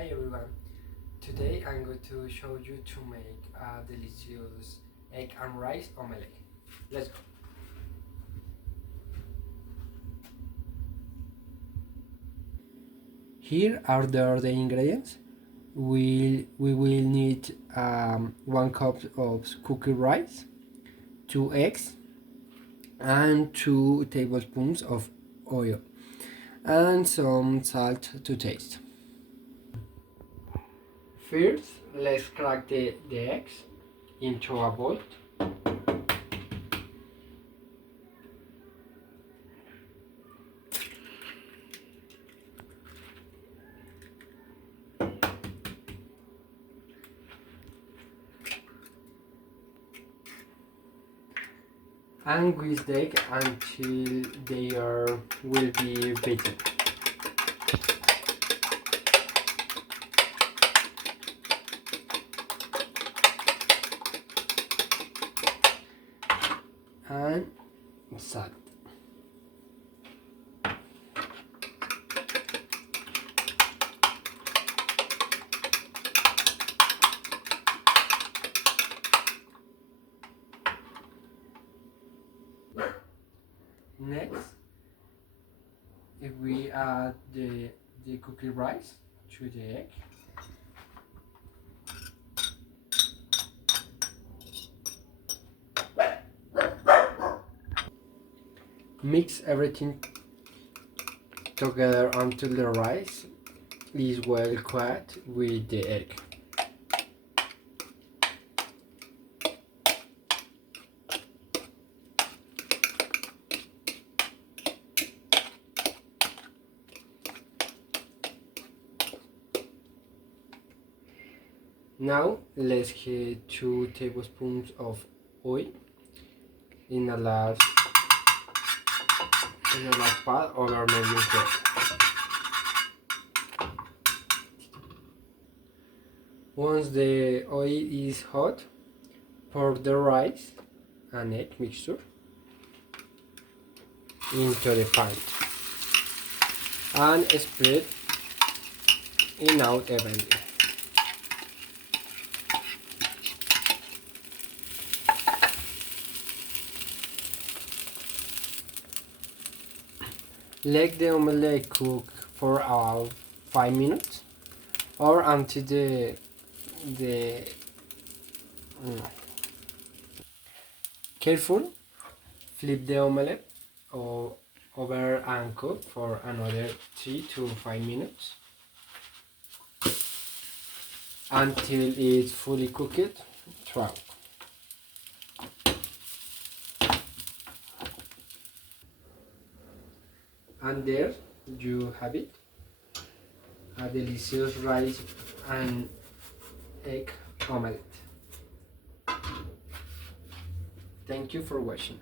Hi everyone, today I'm going to show you to make a delicious egg and rice omelette. Let's go. Here are the ingredients. We will need 1 cup of cooked rice, 2 eggs, and 2 tablespoons of oil, and some salt to taste. First, let's crack the eggs into a bowl. And whisk the egg until they will be beaten. And salt. Next, if we add the cooked rice to the egg, mix everything together until the rice is well cooked with the egg. Now let's heat 2 tablespoons of oil in a large pot over medium heat. Once the oil is hot, pour the rice and egg mixture into the pan and spread it out evenly. Let the omelette cook for about 5 minutes or until the careful, flip the omelette over and cook for another 3 to 5 minutes until it's fully cooked throughout. And there you have it, a delicious rice and egg omelette. Thank you for watching.